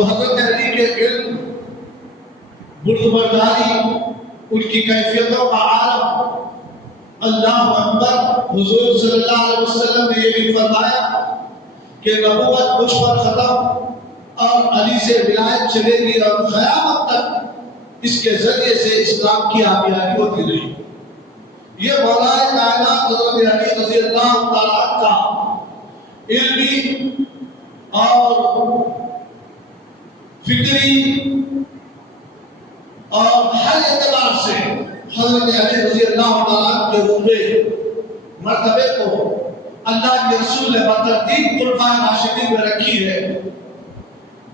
تو حضرت علی کے علم، بردبرداری، ان کی کیفیتوں کا عالم، اللہ اکبر۔ حضور صلی اللہ علیہ وسلم نے یہ بھی فرمایا کہ نبوت مجھ پر ختم اور علی سے ولایت چلے گی اور قیامت تک اس کے ذریعے سے اسلام کی آبیاری ہوتی رہی۔ یہ مولا کائنات حضرت علی رضی اللہ تعالیٰ کا علمی اور فکری اور ہر اعتبار سے حضرت علی رضی اللہ تعالیٰ کے رتبے مرتبے کو اللہ کے رسول نے بترتیب خلفائے راشدین میں رکھی ہے۔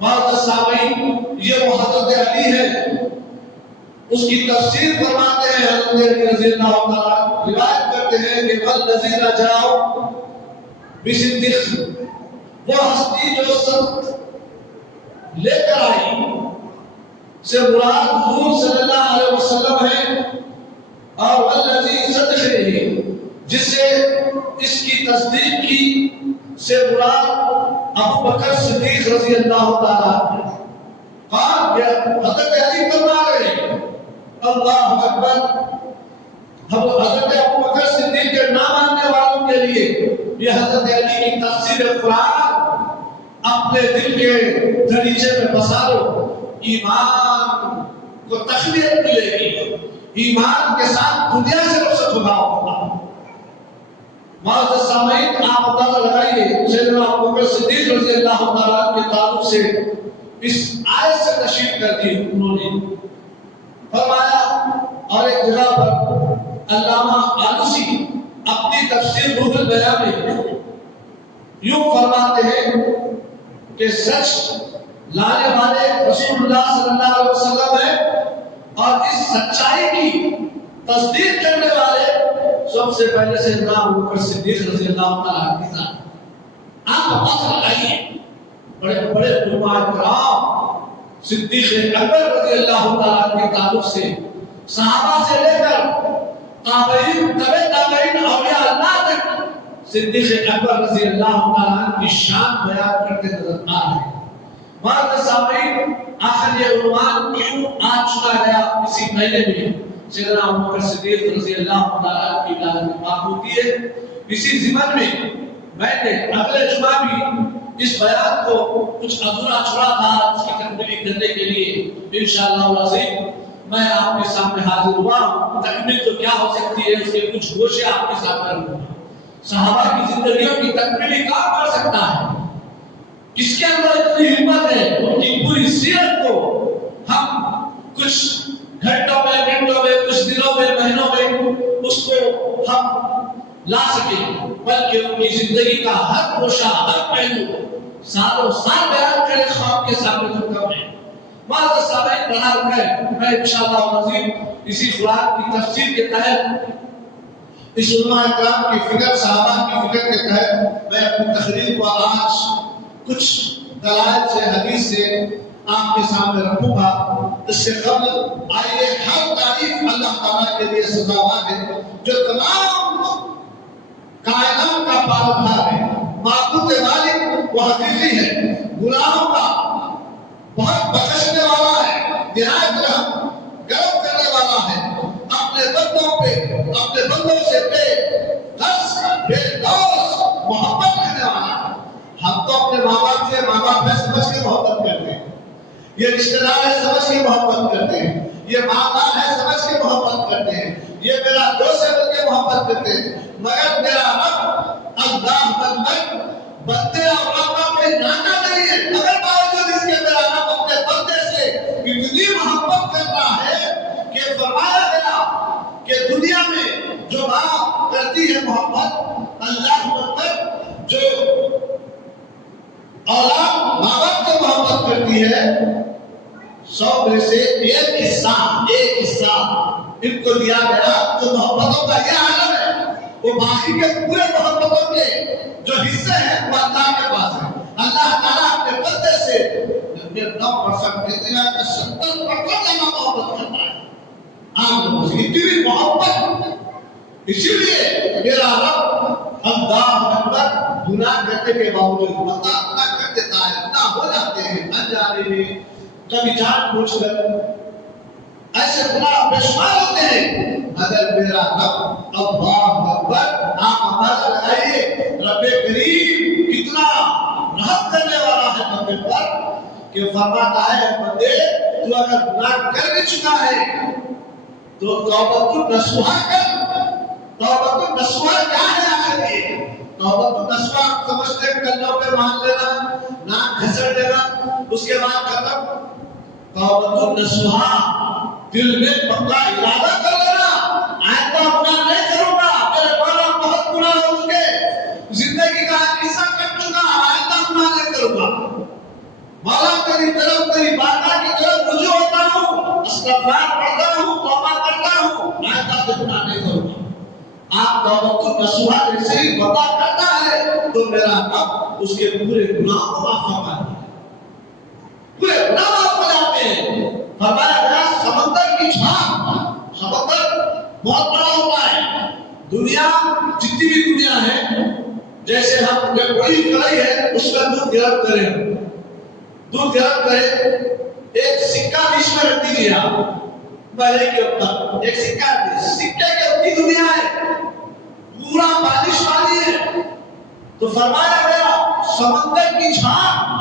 معزز سامعین، یہ وہ حضرت علی ہے، اس کی تفسیر فرماتے ہیں حضرت علی رضی اللہ تعالیٰ، روایت کرتے ہیں کہ والذین جاؤ بصدق، وہ ہستی جو صدق لے کر آئی سے مراد حضور صلی اللہ علیہ وسلم ہے، اور والذی صدقہ جس سے اس کی تصدیق کی سے مراد ابو بکر صدیق رضی اللہ تعالیٰ ہے۔ قال حضرت علی فرما رہے ہیں اللہ اکبر، حضرت ابو بکر صدیق کے نہ ماننے والوں کے لیے یہ حضرت علی کی تفسیر قرآن اپنے دل کے دریچے میں بسا لو، ایمان کو تقویت ملے گی، ایمان کے ساتھ دنیا سے رخصت ہوگا۔ معزز سامعین، آپ اندازہ لگائیے سیدنا ابو بکر صدیق رضی اللہ تعالیٰ کے تعلق سے اس آیت سے تشریح کر دی انہوں نے فرمایا، اور ایک جگہ پر علامہ آلوسی اپنی تفسیر روح البیان میں یوں فرماتے ہیں کہ سچ لانے والے رسول اللہ صلی اللہ علیہ وسلم ہیں، اور اس سچائی کی تصدیق کرنے والے سب سے پہلے سیدنا ابو بکر صدیق رضی اللہ تعالیٰ کی ذات۔ آپ اندازہ لگائیے، بڑے بڑے علماء کرام صدیق اکبر رضی اللہ تعالیٰ کے تعلق سے صحابہ سے لے کر تابعین، تبع تابعین، اولیاء اللہ تک صدیق اکبر رضی اللہ تعالیٰ کی شان بیان کرتے نظر آ رہے ہیں۔ معزز سامعین، آخر یہ عنوان کیوں آج چنا گیا اسی مہینے میں سیدنا ابو بکر صدیق رضی اللہ تعالیٰ کی ولادت پاک ہوتی ہے، اسی ضمن میں نے اگلے جمعہ بھی اس بیان کو کچھ ادھورا چھوڑا تھا، اس کی تکمیل کرنے کے لیے انشاءاللہ العظیم میں آپ کے سامنے حاضر ہوا ہوں۔ تکمیل تو کیا ہو سکتی ہے، اس کے کچھ گوشے آپ کے سامنے رکھوں گا۔ صحابہ کی زندگیوں کی تکمیلی کام کر سکتا ہے، کس کے اندر اتنی ہمت ہے ان کی پوری سیرت کو ہم کچھ گھنٹوں میں، منٹوں میں، کچھ دنوں میں، مہینوں میں اس کو ہم لا سکیں، بلکہ ان کی زندگی کا ہر گوشہ، ہر پہلو سالوں سال بیان کرے خواب کے سامنے تو کم ہے۔ معزز سامعین، بہرحال میں انشاءاللہ العظیم اسی قرآن کی تفسیر کے تحت، اس علماء اکرام کی فکر، صحابہ کی فکر کے تحت میں اپنی تقریر کو آج کچھ دلائل سے، حدیث سے آپ کے سامنے رکھوں گا۔ اس سے قبل آئیے، ہر تعریف اللہ تعالیٰ کے لیے سزاوار ہے جو تمام کائنات کا پالنہار ہے، معبود مالک وہ حقیقی ہے، گناہوں کا بہت بخشنے والا ہے، نہایت رحم کرم کرنے والا ہے، اپنے بندوں سے بے غرض، بے لوث محبت کرنے والا ہے۔ ہم تو اپنے ماں باپ سے، ماں باپ ہے سمجھ کے محبت کرتے ہیں، یہ رشتہ دار ہے سمجھ کے محبت کرتے ہیں، یہ ماں باپ ہے سمجھ کے محبت کرتے ہیں، یہ میرا دوست ہے بول کے محبت کرتے ہیں، مگر میرا رب اللہ اکبر بندے اور رب میں نانا نہیں ہے، مگر باوجود اس کے میرا رب اپنے بندے سے اتنی محبت کرتا ہے کہ فرمایا گیا کہ دنیا میں جو ماں کرتی ہے محبت، اللہ اکبر، جو اولاد ماں باپ کو محبت کرتی ہے، 100 میں سے ایک حصہ ان کو دیا گیا، تو محبتوں کا یہ عالم ہے، وہ باقی کے پورے محبتوں کے جو حصے ہیں وہ اللہ کے پاس ہیں۔ اللہ تعالیٰ اپنے بندے سے 90% 70% زیادہ محبت کرتا ہے، عام لوگوں سے اتنی محبت۔ اسی لیے میرا رب اللہ اکبر گناہ کرنے کے باوجود بندہ اپنا کر دیتا ہے، گناہ ہو جاتے ہیں، جا رہے ہیں، کبھی جان بوجھ کر ایسے گناہ بےشمار ہوتے ہیں، مگر میرا رب اللہ اکبر، آپ اندازہ لگائیے رب کریم کتنا رحم کرنے والا ہے بندے پر کہ فرماتا ہے بندے تو اگر گناہ کر بھی چکا ہے تو توبۃ النصوحہ کر۔ توبۃ النصوحہ کیا ہے آخر یہ؟ توبۃ النصوحہ سمجھتے کلوں پہ مان لینا، ناک گھسڑ دینا، اس کے بعد ختم۔ توبۃ النصوحہ دل میں پکا ارادہ کر لینا، آئندہ گناہ نہیں کروں گا، میرے مولا بہت گناہ ہو چکے، زندگی کا حصہ کٹ چکا، آئندہ گناہ نہیں کروں گا، مولا تیری طرف تیری بارگاہ کی طرف رجوع ہوتا ہوں، استغفار کرتا ہوں، توبہ کرتا ہوں، آئندہ سے گناہ نہیں کروں گا۔ آپ توبۃ النصوحہ جیسے ہی وعدہ کرتا ہے تو میرا رب اس کے پورے گناہ کو معاف فرماتا ہے، پورے گناہ معاف ہو جاتے ہیں۔ فرمایا گیا سمندر کی جھاگ، سمندر بہت بڑا ہوتا ہے، دنیا جتنی بھی دنیا ہے، جیسے ہم جب بڑی کڑائی ہے اس میں دودھ گرم کریں، دودھ گرم کریں، ایک سکہ بیچ میں رکھ دیجیے آپ بلے کے اوپر، ایک سکہ، سکے کے اوپر دنیا ہے، پورا بارش پانی ہے، تو فرمایا گیا سمندر کی جھاگ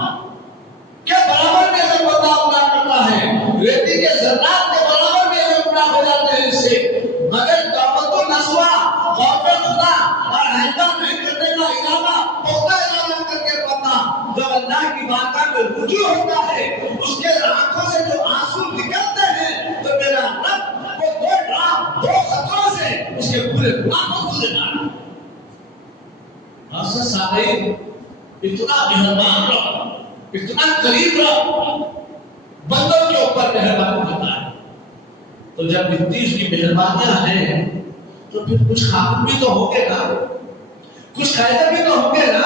کے برابر میں اگر بندہ گناہ کرتا ہے، ریتی کے ذرات کے برابر میں اگر گناہ ہو جاتے ہیں اس سے، مگر توبۃ النصوحہ، خوف خدا اور آئندہ نہیں کرنے کا ارادہ، پختہ ارادہ کر کے بندہ جب اللہ کی بارگاہ میں رجوع ہوتا ہے، اس کے آنکھوں سے جو آنسو نکلتے ہیں تو میرا رب وہ دو خطروں سے اس کے پورے گناہ کو دھو دیتا ہے۔ حضرت سامعین، اتنا مہربان رب، اتنا قریب رب بندوں کے اوپر مہربان ہوتا ہے، تو جب اتنی اس کی مہربانیاں ہیں تو پھر کچھ قانون بھی تو ہوں گے نا، کچھ قاعدے بھی تو ہوں گے نا۔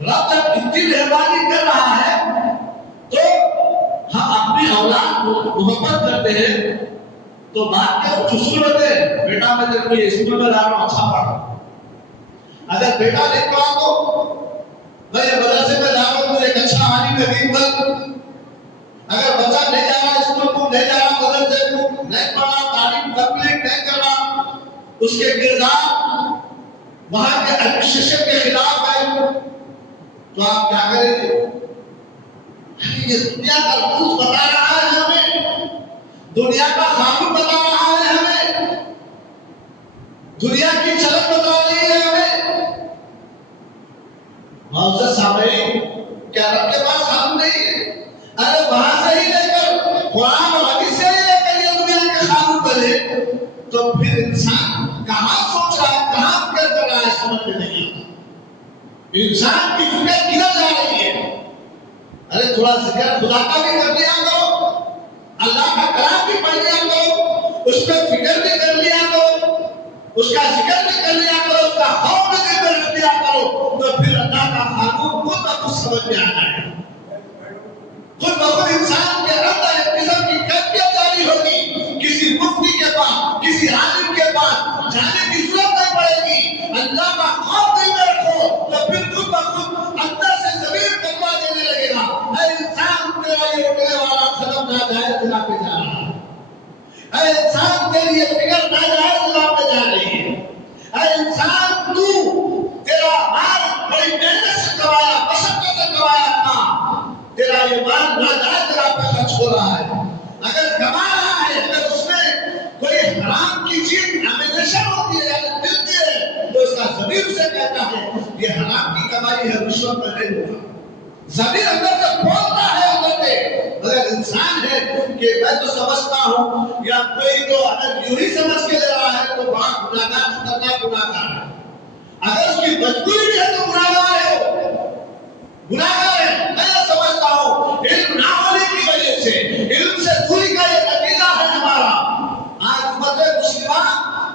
رب جب اتنی مہربانی کر رہا ہے تو ہم اپنی اولاد کو محبت کرتے ہیں تو بات کے کچھ اصول ہوتے ہیں، بیٹا میں جب کوئی اسکول میں جا رہا ہوں اچھا پڑھا، اگر بیٹا نہیں پڑھا تو میں یہ مدرسے میں جا رہا ہوں تو ایک اچھا عالم دین بن، اگر بچہ نہیں جا رہا اسکول کو، نہیں جا رہا مدرسے کو، نہیں پڑھا، تعلیم کمپلیٹ نہیں کر رہا، اس کے کردار وہاں کے ایڈمنسٹریشن کے خلاف ہے، تو آپ کیا کریں گے؟ یہ دنیا کا رولز بتا رہا ہے ہمیں، دنیا کا قانون بتا رہا ہے ہمیں، دنیا کی چلن بتا رہی ہے ہمیں۔ معزز سامعین، کیا رب کے پاس قانون نہیں ہے؟ ارے وہاں سے ہی لے کر قرآن اور حدیث سے ہی لے کر یہ دنیا کے قانون بنے تو پھر انسان کہاں سوچ رہا ہے، کہاں فکر کر رہا ہے، سمجھ میں نہیں آتا۔ انسان کی فکر کدھر جا رہی ہے؟ ارے تھوڑا ذکر خدا کا بھی کر لیا کرو، اللہ کا کلام بھی پڑھ لیا کرو، اس پہ فکر بھی کر لیا کرو، اس کا ذکر بھی کر لیا کرو، اس کا خوف بھی دل میں رکھ لیا کرو، تو پھر اللہ کا قانون خود بخود سمجھ میں آ جائے گا۔ خود بخود انسان کے اندر ایک قسم کی کیفیت جاری ہوگی، کسی مفتی کے پاس، کسی عالم کے پاس جانے کی ضرورت نہیں پڑے گی۔ اللہ کا خوف دل میں رکھو تو پھر خود بخود اندر سے ضمیر فتویٰ دینے لگے گا، اے انسان تیرا یہ اٹھنے والا قدم ناجائز جگہ پہ جا رہا ہے، اے انسان تیری یہ فکر ناجائز جگہ پہ جا رہی ہے، اے انسان تو تیرا مال بڑی محنت سے کمایا، مشقت سے کمایا تھا، تیرا یہ مال ناجائز جگہ پہ خرچ ہو رہا ہے، اگر کما رہا ہے، اگر اس میں کوئی حرام کی چیز امیزیشن ہوتی ہے یعنی ملتی ہے تو اس کا ضمیر اسے کہتا ہے یہ حرام کی کمائی ہے، رشوت میں نہیں ہوگا، ضمیر اندر سے بولتا ہے اندر سے۔ مگر انسان ہے کہ میں تو سمجھتا ہوں یا کوئی تو اگر یوں ہی سمجھ کے لے رہا ہے تو بہت گناہگار، خطرناک گناہگار ہے، اگر اس کی مجبوری بھی ہے تو گناہگار ہے، گناہگار ہے۔ میں یہ سمجھتا ہوں علم نہ ہونے کی وجہ سے، علم سے دوری کا یہ نتیجہ ہے ہمارا۔ آج امت مسلمہ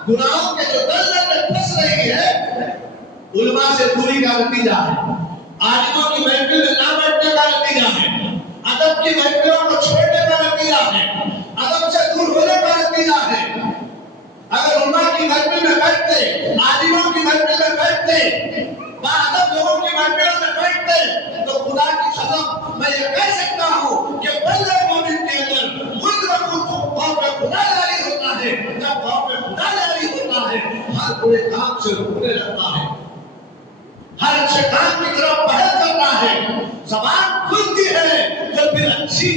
گناہوں کے جو دلدل میں پھنس رہی ہے، علماء سے دوری کا نتیجہ ہے، عالموں کی محفل میں نہ بیٹھنے کا نتیجہ ہے، ادب کی محفلوں کو چھوڑنے کا نتیجہ ہے، ادب سے دور ہونے کا نتیجہ ہے۔ اگر علماء کی محفل میں بیٹھتے، عالموں کی محفل میں بیٹھتے، با ادب لوگوں کی محفلوں میں بیٹھتے تو خدا کی قسم میں یہ کہہ سکتا اچھے کام کی طرف پہل کرتا ہے، زبان کھلتی ہے تو پھر اچھی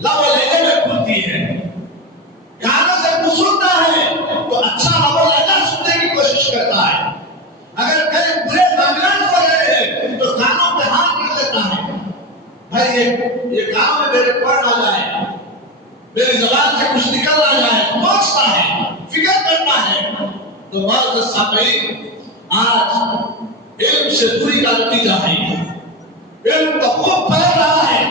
لب و لہجے میں کھلتی ہے، کانوں سے کچھ سنتا ہے تو اچھا لب و لہجہ سننے کی کوشش کرتا ہے، اگر کہیں برے معاملات ہو رہے ہیں تو کانوں پہ ہاتھ رکھ لیتا ہے، بھائی یہ کام میں میرے پڑ نہ جائے، میری زبان سے کچھ نکل نہ جائے، سوچتا ہے، فکر کرتا ہے۔ تو معزز سامعین، آج علم سے دوری کا نتیجہ ہے، علم تو خوب پھیل رہا ہے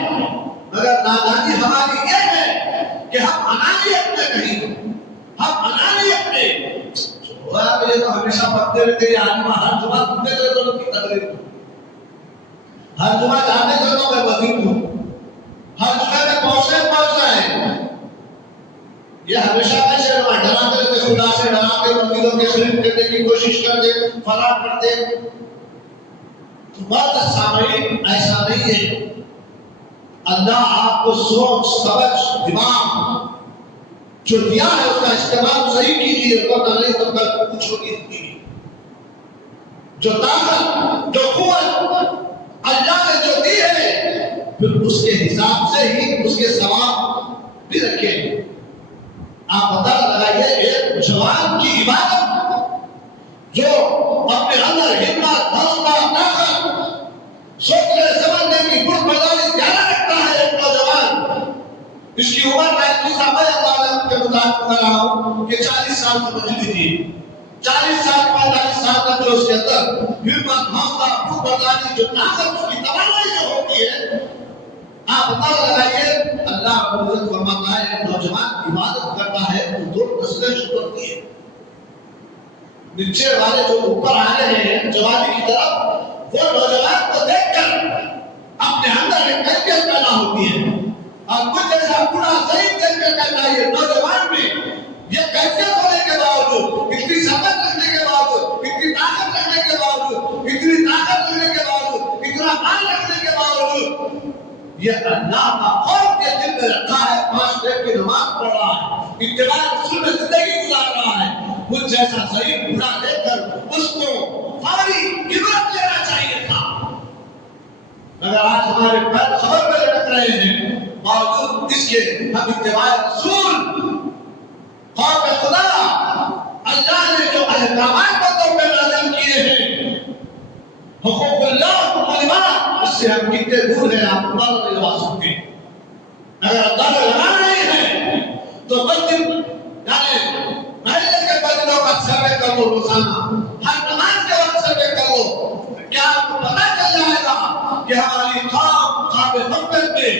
مگر نادانی ہماری یہ ہے کہ ہم انانیت میں نہیں، ہم انانیت میں یہ تو ہمیشہ پڑھتے رہتے ہیں، عالمہ ہر جمعہ سنتے رہتے ان کی تقریر، ہر جمعہ جانے دونوں میں وزیر ہوں، ہر جمعہ میں پہنچنا ہے، یہ ہمیشہ ایسے ڈراتے رہتے، خدا سے ڈراتے، وزیروں کے خرید کرنے کی کوشش کرتے، فراڈ کرتے۔ معزز سامعین، ایسا نہیں ہے، اللہ آپ کو سوچ سمجھ دماغ جو دیا ہے اس کا استعمال صحیح کیجیے، ورنہ نہیں تو کل کچھ ہوگی زندگی۔ جو طاقت، جو قوت اللہ نے جو دی ہے، پھر اس کے حساب سے ہی اس کے ثواب بھی رکھیں۔ آپ پتہ لگائیے، ایک جوان کی عبادت جو اپنے اندر ہمت، حوصلہ، طاقت، سوچنے سمجھنے کی گرد برداری زیادہ رکھتا ہے، ایک نوجوان، اس کی عمر میں اللہ کے مطابق کر رہا ہوں کہ 40 سال سمجھ لیجیے، 40 سال 45 سال تک جو اس کے اندر ہمت، حوصلہ، گرد برداری، جو طاقت، اس کی توانائی جو ہوتی ہے، آپ پتہ لگائیے، اللہ رب العزت فرماتا ہے نوجوان عبادت کرتا ہے تو 2 نسلیں شکرتی ہے۔ نیچے والے جو اوپر آ رہے ہیں جوانی کی طرف، وہ نوجوان کو دیکھ کر اپنے اندر ایک کیفیت پیدا ہوتی ہے، اور کچھ ایسا بڑا صحیح دیکھ کر کہنا ہے نوجوان میں یہ کیفیت ہونے کے باوجود، اتنی سمجھ رکھنے کے باوجود، اتنی طاقت رکھنے کے باوجود، اتنی طاقت رکھنے کے باوجود، اتنا مال رکھنے کے باوجود، یہ اللہ کا خوف کے دل میں رکھا ہے، 5 ٹائم کی نماز پڑھ رہا ہے، اتباع رسول میں زندگی گزار رہا ہے، کچھ جیسا صحیح بوڑھا دیکھ کر اس کو فوری عبرت لینا چاہیے تھا، مگر آج ہمارے پیر خبر میں لٹک رہے ہیں، باوجود اس کے ہم اتباع رسول، خوف خدا، اللہ نے جو احکامات بندوں پہ نازل کیے ہیں، حقوق اللہ، حقوق العباد، اس سے ہم کتنے دور ہیں، آپ اللہ نہیں لگا سکتے۔ اگر اللہ نے لگا نہیں ہے تو بندی یعنی محلے کے بندوں کا سروے کر لو روزانہ، ہر نماز کے وقت سروے کر لو، کیا آپ کو پتہ چل جائے گا کہ ہماری خواب غفلت میں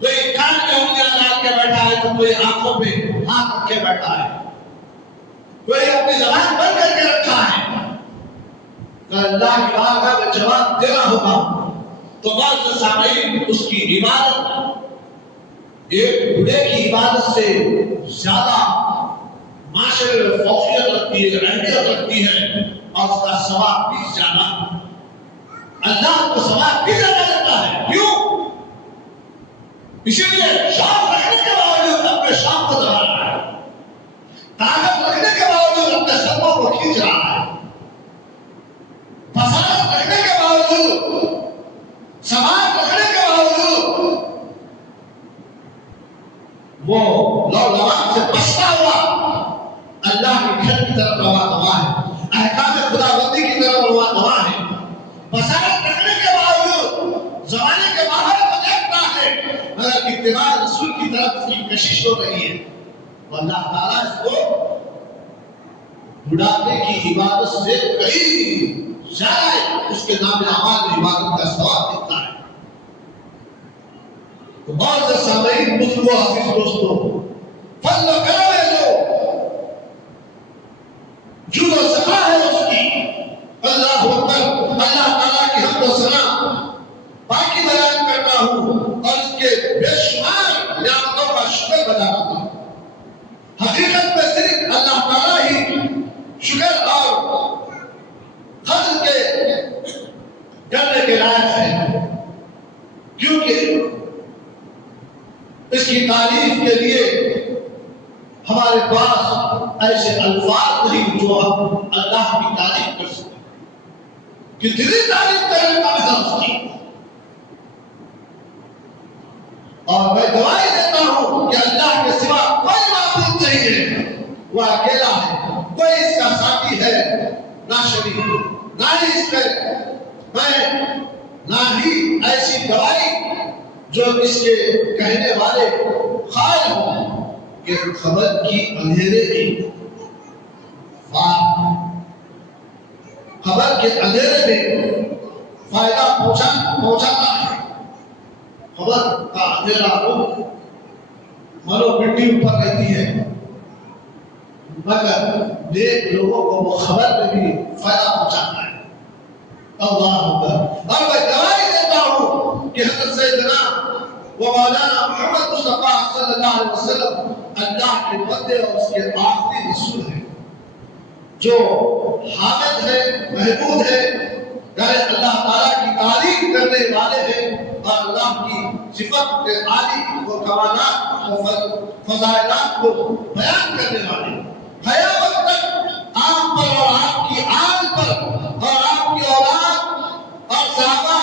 کوئی کان میں انگلیاں ڈال کے بیٹھا ہے، تو کوئی آنکھوں پہ ہاتھ رکھ کے بیٹھا ہے، کوئی اپنی زبان بند کر کے رکھا ہے، اللہ کی بارگاہ میں جواب دینا ہوگا۔ تو معزز سامعین، اس کی عبادت ایک بوڑھے کی عبادت سے زیادہ معاشرے میں فوقیت رکھتی ہے، اہمیت رکھتی ہے، اور اس کا ثواب بھی زیادہ، اللہ کو ثواب بھی زیادہ دیتا ہے۔ کیوں؟ اسی لیے شوق رکھنے کے باوجود اپنے شوق کو دبا رہا ہے، طاقت رکھنے کے باوجود اپنے سروں کو کھینچ رہا ہے، فساد رکھنے کے باوجود، سماج رکھنے کے باوجود، وہ لوجوان سے بچتا ہوا اللہ کی گھر کی طرف رواں ہے، احکام خداوندی کی طرف رواں ہے، فساد رکھنے کے باوجود زمانے کے ماحول کو دیکھتا ہے، مگر اتباع رسول کی طرف اس کی کشش ہو رہی ہے، تو اللہ تعالیٰ اس کو بڑھاپے کی عبادت سے کئی زیادہ اس کے نام اعمال عبادت کا ثواب دیتا ہے۔ تو معزز سامعین، بزرگوں، عزیز دوستوں، فضل و کرم ہے جو جود و سخا ہے اس کی، اللہ اکبر، اللہ تعالیٰ کی حمد و ثنا باقی بیان کرتا ہوں اور اس کے بے شمار نعمتوں کا شکر بجا رہا ہوں۔ حقیقت میں صرف اللہ تعالیٰ ہی شکر اور قدر کے کرنے کے لائق ہے، کیونکہ اس کی تعریف کے لیے ہمارے پاس ایسے الفاظ نہیں جو ہم اللہ کی تعریف کر سکیں۔ کتنی تعریف کرنے کا مزاج کی. اور میں گواہی دیتا ہوں کہ اللہ کے سوا کوئی معبود نہیں ہے، وہ اکیلا ہے، کوئی اس کا ساتھی ہے نہ شریک، نہ ہی اس کے میں نہ ہی ایسی گواہی جو اس کے کہنے والے قائل ہوں کہ خبر کی اندھیرے میں خبر کے اندھیرے میں فائدہ پہنچاتا ہے. خبر کا اندھیرا مانو مٹی اوپر رہتی ہے، مگر نیک لوگوں کو وہ خبر میں بھی فائدہ پہنچاتا ہے. اللہ اکبر. اور میں گواہی دیتا ہوں کہ حضرت سیدنا و مولانا محمد مصطفیٰ صلی اللہ علیہ وسلم اللہ کے بندے اور اس کے آخری رسول ہیں، جو حامد ہے، محمود ہے، یعنی اللہ تعالیٰ کی تعریف کرنے والے ہیں اور اللہ کی صفت کے عالی و کمالات و فضائلات کو بیان کرنے والے. قیامت تک آپ پر اور آپ کی آل پر اور آپ کی اولاد اور صحابہ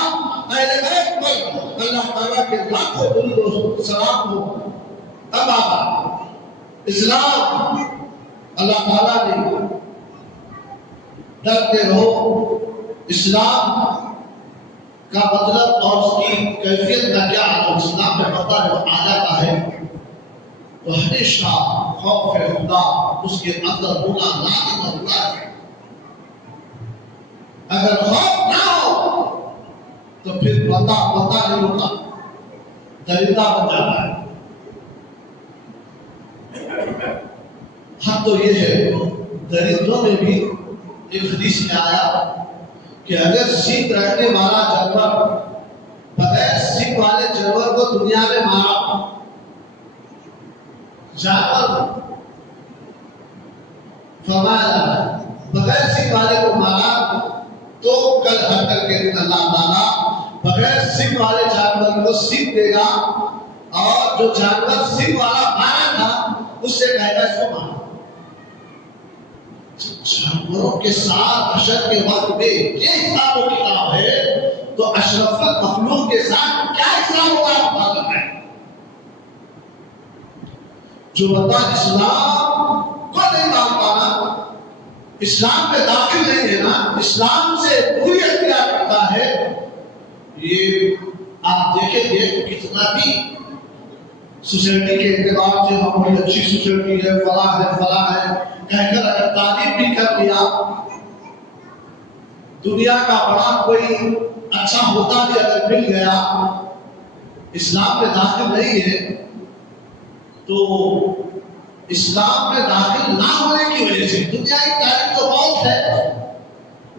اہل بیت پر اللہ تعالیٰ کے لاکھوں درود و سلام ہو. اب آپ اسلام اللہ تعالیٰ نے ڈرتے رہو. اسلام کا مطلب اور اس کی کیفیت کا کیا ہے اسلام میں پتہ ہے، آ جاتا ہے تو ہمیشہ خوف خدا اس کے اندر ہونا لازم ہوتا ہے. اگر خوف نہ ہو تو پھر پتہ نہیں ہوتا، درندہ بن جاتا ہے. حق تو یہ ہے درندوں میں بھی ایک حدیث میں آیا کہ اگر سینگ رکھنے والا جانور بغیر سینگ والے جانور کو دنیا میں مارا، جانور فرمایا بغیر سینگ والے کو مارا تو کل حشر کے دن اللہ تعالیٰ بغیر سینگ والے جانور کو سینگ دے گا، اور جو جانور سینگ والا مارا تھا اس سے کہے گا اس کو مارا. جانوروں کے ساتھ حشر کے وقت میں یہ حساب و کتاب ہے تو اشرف المخلوق کے ساتھ کیا حساب ہوگا ہے. جو بندہ اسلام کو نہیں مانتا نا، اسلام میں داخل نہیں ہے نا، اسلام سے دوری اختیار کرتا ہے، یہ آپ دیکھیں گے کتنا بھی سوسائٹی کے اعتبار سے ہم بڑی اچھی سوسائٹی ہے، فلاں ہے کہہ کر اگر تعلیم بھی کر لیا، دنیا کا بڑا کوئی اچھا ہوتا بھی اگر مل گیا، اسلام میں داخل نہیں ہے تو اسلام میں داخل نہ ہونے کی وجہ سے دنیا کی تعلیم تو بہت ہے،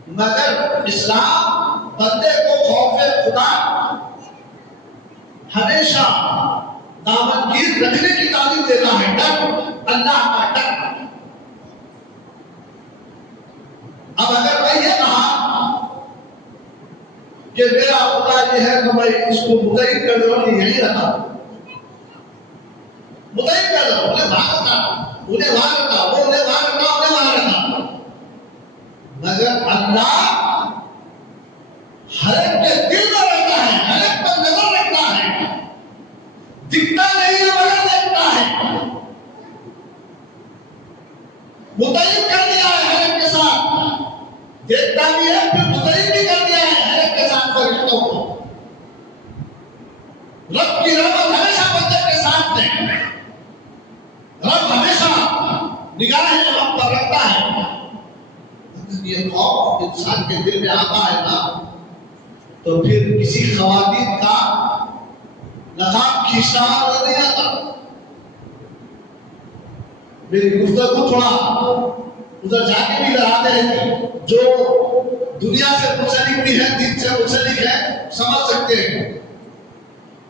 مگر اسلام بندے کو خوف خدا ہمیشہ دامنگیر رکھنے کی تعلیم دیتا ہے. ڈر اللہ کا ڈر. اب اگر میں یہ کہا کہ میرا خدا یہ ہے کہ میں اس کو متعین کر دوں اور یہی رہا، متعین کر دوں، انہیں وہاں رکھا، مگر اللہ ہر ایک کے دل میں رہتا ہے، ہر ایک پر نظر رکھتا ہے، دکھتا نہیں ہے مگر دیکھتا ہے. متعین کر دیا ہے ہر ایک کے ساتھ، دیکھتا بھی ہے، پھر متعین بھی کر دیا ہے ہر ایک کے ساتھ فرشتوں کو. رب کی رحمت ہمیشہ بندے کے ساتھ ہے، رب ہمیشہ نگاہ رب پر رکھتا ہے. یہ خوف انسان کے دل میں آتا ہے نا تو پھر کسی خواتین کا نقاب کھینچنا نہیں آتا. میری گفتگو تھوڑا ادھر جا کے بھی لڑاتے رہتی، جو دنیا سے منسلک بھی ہے، دین سے منسلک ہے، سمجھ سکتے ہیں.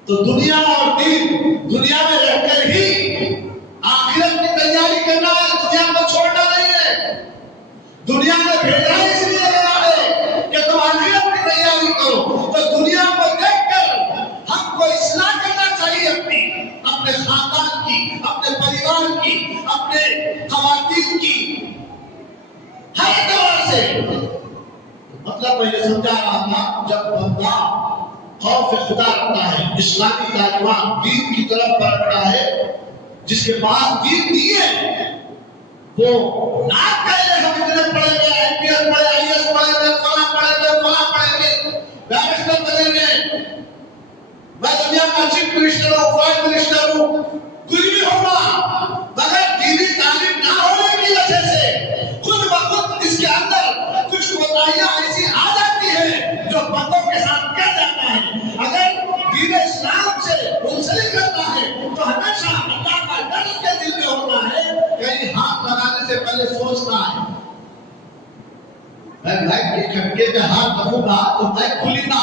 تو دنیا اور دین، دنیا میں رہ کر ہی آخرت کی تیاری کرنا ہے، دنیا کو چھوڑنا نہیں ہے. دنیا میں بھیجا اس لیے گیا ہے کہ تم آخرت کی تیاری کرو. تو دنیا کو دیکھ کر ہم کو اصلاح کرنا چاہیے، اپنے خاندان کی، اپنے پریوار کی، اپنے خواتین کی، ہر اعتبار سے. مطلب مطلب میں یہ سمجھا رہا تھا، جب بندہ خوف خدا رکھتا ہے، اسلامی تعلیمات دین کی طرف بڑھتا ہے، جس کے پاس دین نہیں ہے وہ نہ کہے ہم اتنے پڑھیں گے، IPS پڑھیں گے، IAS پڑھیں گے، فلاں پڑھیں گے، فلاں پڑھیں گے، بیرسٹر بنیں گے، میں دنیا کا چیف منسٹر ہوں، پرائم منسٹر ہوں، کچھ بھی ہوگا مگر دینی تعلیم نہ ہونے کی وجہ سے خود بخود اس کے اندر کچھ کوتاہیاں ایسی آ جاتی ہیں جو بندوں کے ساتھ کیا جاتا ہے۔ اگر دین اسلام سے منسلک کرتا ہے تو ہمیشہ اللہ کا ڈر اس کے دل میں ہوتا ہے، کہیں ہاتھ لگانے سے پہلے سوچنا ہے میں بائک کے کھٹکے پہ ہاتھ رکھوں گا تو بائک کھلی نہ،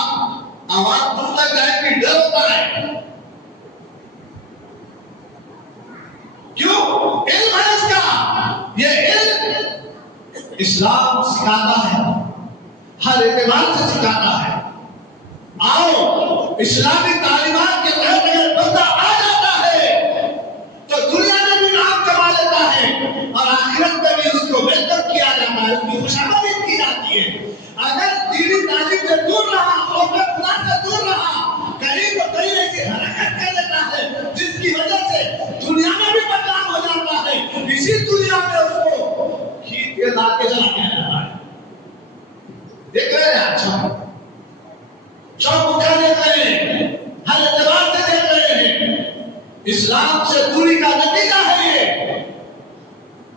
آواز دور تک جائے گی، ڈر ہوتا ہے۔ کیوں؟ علم ہے اس کا، یہ علم اسلام سکھاتا ہے، ہر اعتبار سے سکھاتا ہے۔ آؤ اسلامی تعلیمات کے تحت اگر بندہ آ جاتا ہے تو دنیا میں بھی نام کما لیتا ہے اور آخرت میں بھی اس کو ویلکم کیا جاتا ہے، اس کی خوشامدید کی جاتی ہے۔ اگر دینی تعلیم سے دور رہا اور خدا سے دور رہا، کہیں تو کہیں ایسی حرکت کر لیتا ہے جس کی وجہ سے دنیا میں بھی بدنام ہو جاتا ہے، اسی دنیا میں اس کو کھینچ کے لا کے چلا دیا جاتا ہے۔ دیکھ رہے ہیں اچھا چوک دیکھ رہے ہیں، ہر اعتبار سے دیکھ رہے ہیں، اسلام سے دوری کا نتیجہ ہے یہ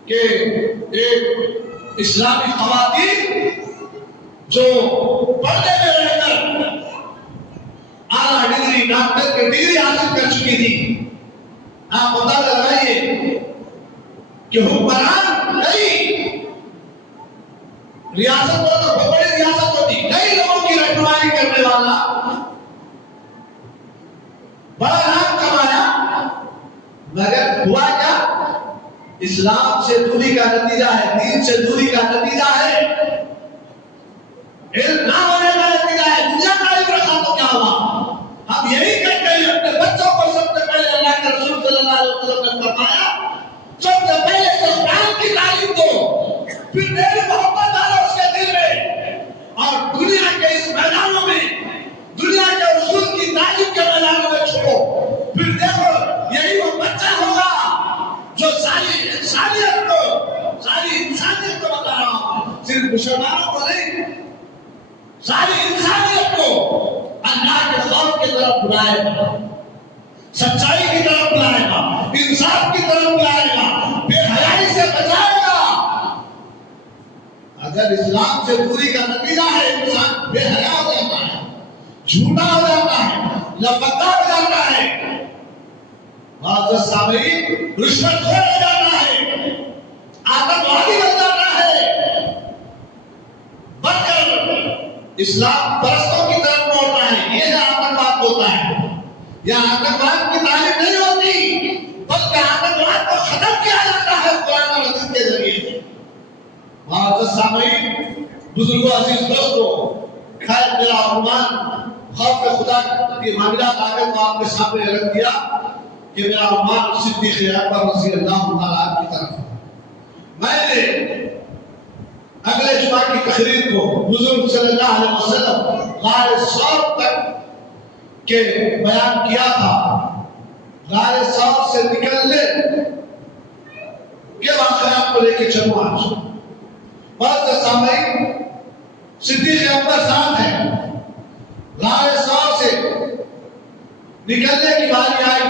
کہ ایک اسلامی خواتین جو پردے میں رہ کر اعلیٰ ڈگری ڈاکٹر کی ڈگری حاصل کر چکی تھی، آپ پتہ لگائیے کہ حکمران کئی ریاست ہو تو بہت بڑی ریاست ہوتی، کئی لوگوں کی رہنمائی کرنے والا بڑا نام کمایا، مگر ہوا کیا؟ اسلام سے دوری کا نتیجہ ہے، دین سے دوری کا نتیجہ ہے، علم نہ ہونے کا نتیجہ ہے۔ دنیا کا علم رکھا تو کیا ہوا؟ ہم یہی کہتے ہیں اپنے بچوں کو سب سے پہلے اللہ کے رسول صلی اللہ علیہ وسلم نے فرمایا سب سے پہلے تو قرآن کی تعلیم دو، پھر میری محبت ڈالو اس کے دل میں، اور دنیا کے اس میدانوں میں دنیا کے رسول کی تعلیم کے میدانوں میں چھوڑو، پھر دیکھو یہی وہ بچہ ہوگا جو ساری انسانیت کو بتا رہا ہوں، صرف مسلمانوں کو نہیں، ساری انسانیت کو اللہ کے خوف کی طرف بلائے گا، سچائی کی طرف بلائے گا، انصاف کی طرف بلائے گا، بے حیائی سے بچائے گا۔ اگر اسلام سے دوری کا نتیجہ ہے انسان بے حیا ہو جاتا ہے، جھوٹا ہو جاتا ہے، لپکا ہو جاتا ہے، معزز سامعین رشوت خور ہو جاتا ہے، آتنکوادی بن جاتا ہے، بن کر اسلام پرستوں کی طرف موڑتا ہے، یہ آتنکواد ہوتا ہے۔ یہاں آتنکواد کی تعلیم نہیں ہوتی بلکہ آتنکواد کو ختم کیا جاتا ہے قرآن اور حدیث کے ذریعے۔ معزز سامعین، بزرگوں، عزیز دوستوں، خیر میرا عنوان خوف خدا کی معاملات آگے کو آپ کے سامنے رکھ دیا کہ میرا عنوان صدیق اکبر رضی اللہ تعالیٰ عنہ کی طرف۔ میں نے اگلے جمعہ کی تقریر کو حضور صلی اللہ علیہ وسلم غار ثور تک کے بیان کیا تھا، غار ثور سے نکلنے کے واقعات کو لے کے چلوں آج۔ بہت سے سامعین صدیق اکبر صاحب ہیں، غار ثور سے نکلنے کی باری آئی،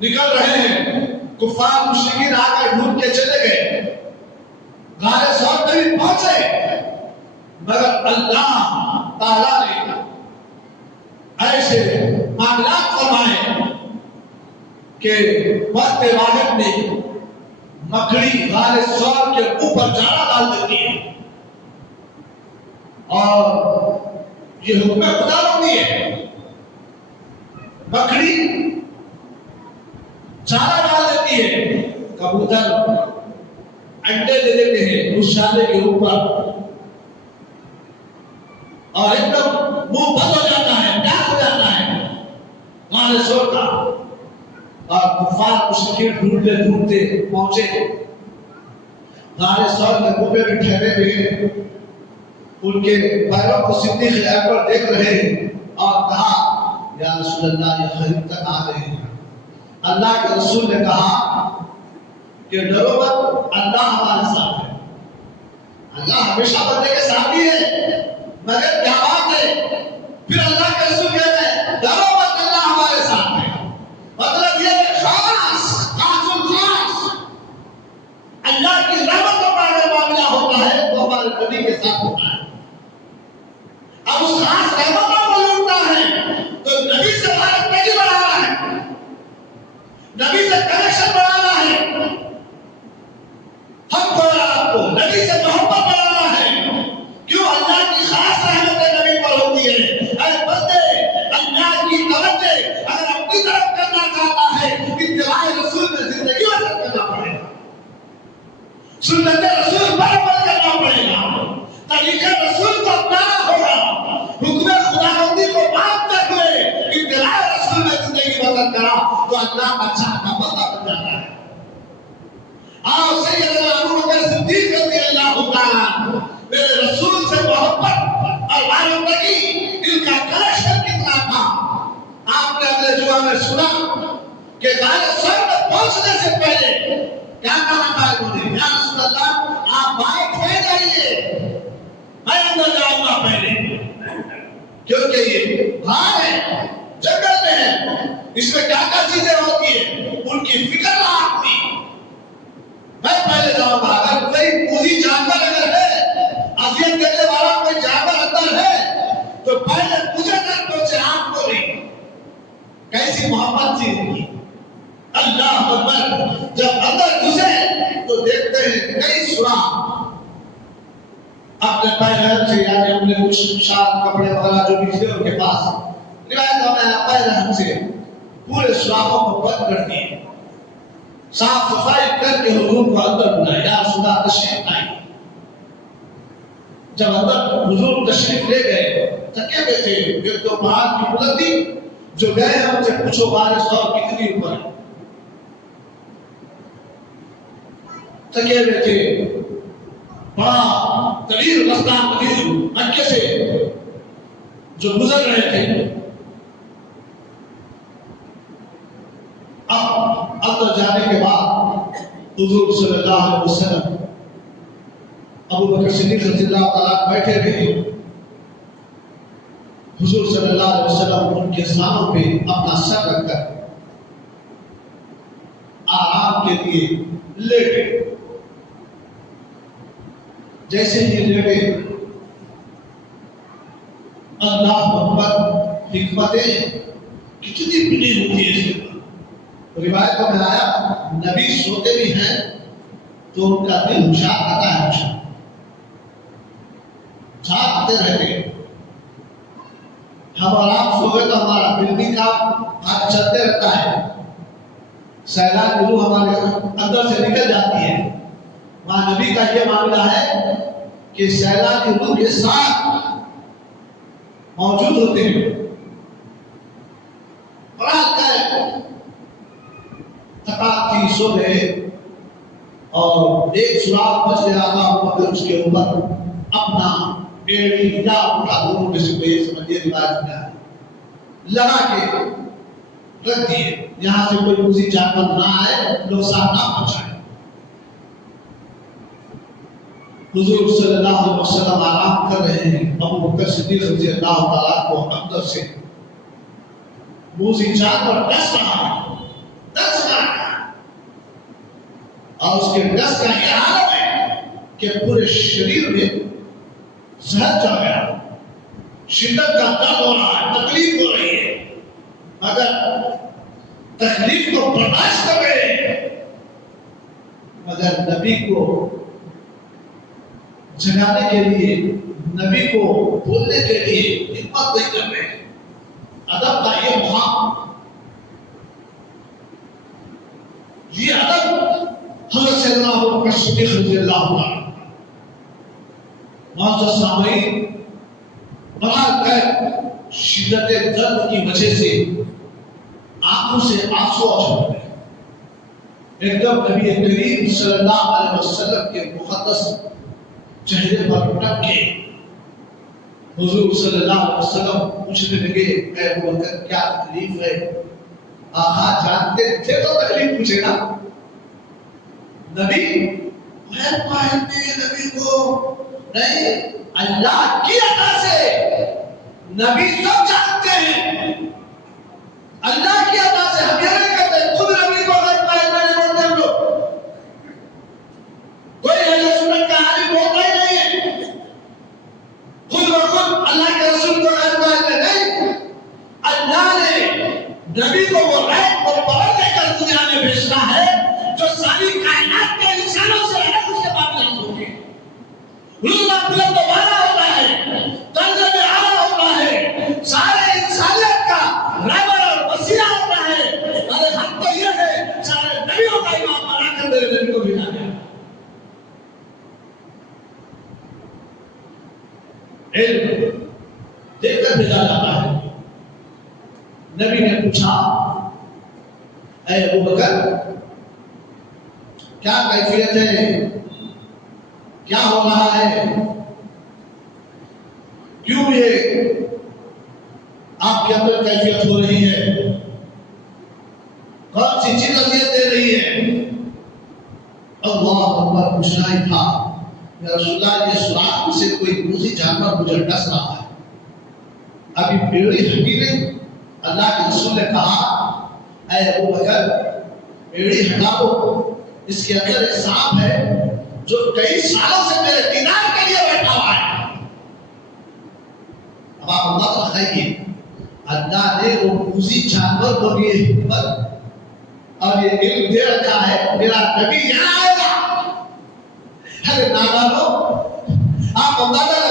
نکل رہے ہیں، کفار مشرکین آ کر ڈھونڈ کے چلے گئے، غار ثور میں بھی پہنچے، مگر اللہ تعالیٰ نے ایسے معاملات فرمائے کہ وقت واحد میں مکڑی غار ثور کے اوپر جانا ڈال دیتی ہے، اور یہ حکم خدا ہوتی ہے، مکڑی چارہ ڈال دیتی ہے، کبوتر انڈے دے دیتے ہیں اس چارے کے اوپر، اور ایک دم منہ بند ہو جاتا ہے، ڈاک ہو جاتا ہے غار ثور کا، اور کفار مشرکین ڈھونڈتے ڈھونڈتے پہنچے غار ثور کے کنبے میں ٹھہرے ہوئے، ان کے پیروں کو صدیق اکبر دیکھ رہے اور کہا یا رسول اللہ یہ قریب تک آ گئے ہیں۔ اللہ کے رسول نے کہا کہ ڈرو مت، اللہ ہمارے ساتھ ہے۔ اللہ ہمیشہ بندے کے ساتھ ہی ہے، مگر کیا بات ہے؟ پھر اللہ کے رسول کہتے ہیں ڈرو مت، اللہ ہمارے ساتھ ہے۔ مطلب یہ کہ خاص اللہ کی رحمت کا معاملہ ہوتا ہے تو ہمارے نبی کے ساتھ ہوتا ہے۔ اب اس خاص رحمت کو لوٹنا ہے تو نبی سے بھارت نہیں بڑھانا ہے، نبی سے کنیکشن بڑھانا ہے، ہم کو اور آپ کو نبی سے محبت بڑھانا ہے۔ کیوں؟ اللہ کی خاص رحمت نبی پر ہوتی ہے۔ اے بندے، اللہ کی توجہ اگر اپنی طرف کرنا چاہتا ہے اتباع رسول میں زندگی بسر کرنا پڑے گا، سنت رسول پر عمل کرنا پڑے گا، طریقہ رسول کو اپنانا ہوگا، حکم خداوندی کو مانتے ہوئے اتباع رسول میں زندگی بسر کرا تو اللہ کا چاہتا بندہ بن جاتا ہے۔ آؤ سیدنا ابو بکر صدیق رضی اللہ تعالیٰ میرے رسول سے محبت اور وابستگی ان کا کنیکشن کتنا تھا۔ آپ نے اپنے جمعہ میں سنا کہ غار سر میں پہنچنے سے پہلے کیا کہا تھا انہوں نے؟ یا رسول اللہ آپ بائیں کھڑے جائیے، میں اندر جاؤں گا پہلے، کیونکہ یہ غار ہے، جنگل میں ہے، اس میں کیا کیا چیزیں ہوتی ہیں ان کی فکر نہ آتی، میں پہلے جاؤں گا۔ اگر کوئی پوری جانور اگر ہے، اذیت کرنے والا کوئی جانور اندر ہے تو پہلے مجھے تک پہنچے، آپ کو نہیں۔ کیسی محبت تھی ان کی، اللہ اکبر۔ جب اندر گھسے تو دیکھتے ہیں کئی سوراخ اپنے پیر سے، یعنی اپنے کچھ شاد کپڑے وغیرہ جو بھی تھے ان کے پاس، روایتوں میں پیر سے پورے سوراخوں کو بند کر دیے، صاف صفائی کر کے حضور کو اندر بلایا، یا رسول اللہ تشریف لائیں۔ جب اندر حضور تشریف لے گئے، تھکے ہوئے تھے، ایک تو پہاڑ کی بلندی جو گئے ہم سے پوچھو بارش اور کتنی اوپر ہے، تھکے ہوئے تھے، بڑا طویل رستہ مکے سے جو گزر رہے تھے۔ اب اندر جانے کے بعد حضور صلی اللہ علیہ وسلم ابو بکر صدیق رضی اللہ تعالیٰ بیٹھے رہے، حضور صلی اللہ علیہ وسلم ان کے سانوں پہ اپنا سر رکھ کر آرام کے لیے لیٹے۔ جیسے ہی لیٹے، اللہ اکبر، حکمتیں کتنی بڑی ہوتی ہے اس کے۔ روایتوں میں آیا نبی سوتے بھی ہیں تو ان کا دل ہوشیار رہتا ہے، ہمیشہ جاگتے رہتے۔ ہم اور آپ سو گئے تو ہمارا دل بھی کا ہاتھ چلتے رہتا ہے، سیلان روح ہمارے اندر سے نکل جاتی ہے۔ وہاں نبی کا یہ معاملہ ہے کہ سیلان روح کے ساتھ موجود ہوتے ہیں، بڑا تھکا تھی، سو گئے اور ایک سراغ بچ گیا تھا، مگر اس کے اوپر اپنا ایڑی یا اٹھا دونوں میں سے کوئی سمجھے روایت میں ہے لگا کے رکھ دیے، یہاں سے کوئی دوسری جانور نہ آئے، لوگ ساتھ نہ پہنچائے۔ حضور صلی اللہ علیہ وسلم آرام کر رہے ہیں، ابو بکر صدیق رضی اللہ تعالیٰ کو اندر سے دوسری جانور ڈس رہا ہے، اور اس کے ڈس کا یہ حال ہے کہ پورے شریر میں زہر چڑھ گیا، شدت کا درد ہو رہا ہے، تکلیف ہو رہی ہے، مگر تکلیف کو برداشت کر رہے ہیں، مگر نبی کو جگانے کے لیے، نبی کو بولنے کے لیے ہمت نہیں کر رہے۔ ادب کا یہ مقام، یہ ادب حضرت سیدنا ابو بکر صدیق رضی اللہ عنہ۔ معزز سامعین، بہرحال کر شدت درد کی وجہ سے آنکھوں سے آنسو اچھل گئے۔ ایک دم نبی کریم صلی اللہ علیہ وسلم کے مقدس چہرے پر ٹک کے حضور صلی اللہ علیہ وسلم پوچھنے لگے اے ابو بکر کیا تکلیف ہے؟ آہا جانتے تھے تو تکلیف پوچھے نا. نبی غیر قائل نہیں ہے نبی کو نہیں اللہ کی عطا سے نبی سب جانتے ہیں اللہ کی عطا سے. ہم یہ نہیں کہتے خود نبی کو غیر قائل نہیں بولتے ہم لوگ. کوئی اہل سنت کا عالم ہوتا ہی نہیں ہے خود بخود اللہ کے رسول کو غیر قائل نہیں. اللہ نے نبی کو وہ غیب اور پرد دے کر دنیا میں بھیجنا ہے جو ساری کائنات کے انسانوں سے الگ اس کے معاملات ہوتے ہیں. روزہ بلند و بالا ہوتا ہے طرز میں اعلیٰ ہوتا ہے سارے انسانیت کا رہبر اور وسیلہ ہوتا ہے. ارے حق تو یہ ہے سارے نبیوں کا امام بنا کر میرے نبی کو بھیجا گیا. علم دے کر بھیجا جاتا ہے. نبی نے پوچھا اے ابو بکر کیا کیفیت ہے کیا ہو رہا ہے کیوں یہ آپ کے اندر کیفیت ہو رہی ہے کون سی چیز اذیت دے رہی ہے؟ اللہ اکبر پوچھنا ہی تھا یا رسول اللہ یہ سراغ سے کوئی موذی جانور مجھے ڈس رہا ہے. ابھی بیڑی ہٹی نہیں. اللہ کے رسول نے کہا اے ابو بکر بیڑی ہٹا دو اس کے اندر ایک سانپ ہے جو کئی سالوں سے میرے دیدار کے لیے بیٹھا ہوا ہے. اب آپ اللہ تو بتائیے اللہ نے وہ موذی جانور کو بھی حکمت اور یہ علم دے رکھا ہے میرا نبی یہاں آئے گا. ارے نادانو آپ اندازہ